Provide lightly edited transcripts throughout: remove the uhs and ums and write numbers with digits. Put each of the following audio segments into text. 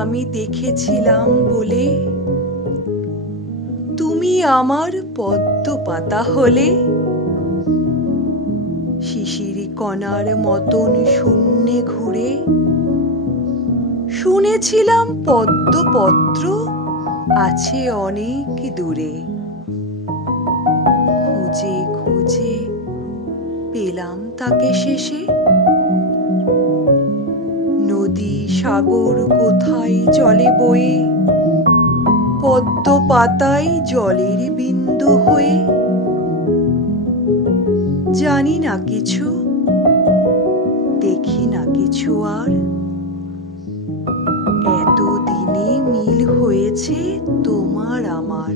আমি দেখেছিলাম বলে তুমি আমার পদ্ম পাতা হলে, শিশির কণার মতন শূন্যে ঘুরে শুনেছিলাম পদ্মপত্র আছে অনেক দূরে। খুঁজে খুঁজে পেলাম তাকে শেষে, নদী সাগর কোথায় জলে বয়ে, পদ্ম পাতায় জলের বিন্দু হয়ে। জানি না কিছু, দেখি না কিছু আর, এতদিনে মিল হয়েছে তোমার আমার।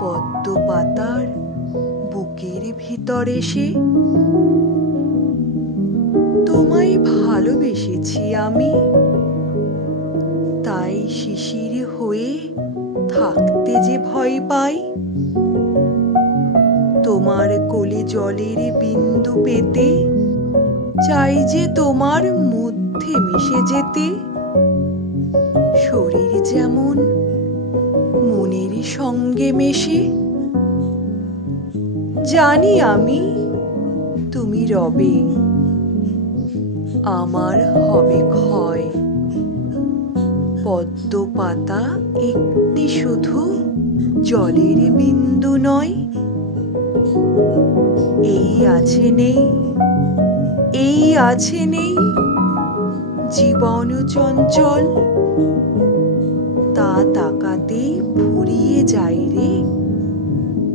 পদ্ম পাতার বুকের ভিতর এসে তোমায় ভালোবেসেছি আমি, তাই শিশির হয়ে থাকতে যে ভয় পাই। তোমার কোলে জলের বিন্দু পেতে চাই যে তোমার মধ্যে মিশে যেতে। শরীর যেমন মনের সঙ্গে মেশে, জানি আমি তুমি রবে, আমার হবে ক্ষয়। পদ্ম পাতা একটি শুধু জলের বিন্দু নয়, এই আছে নেই, এই আছে নেই জীবন চঞ্চল। তা তাকাতেই ফুরিয়ে যায় রে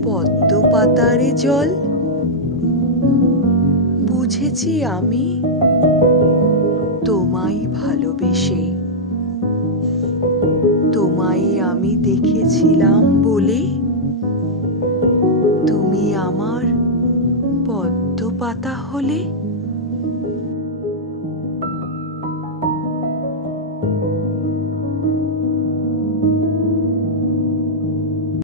পদ্ম পাতার জল। বুঝেছি আমি তোমায় ভালোবেসে, তোমায় আমি দেখেছিলাম বলে তুমি আমার পদ্ম পাতা হলে।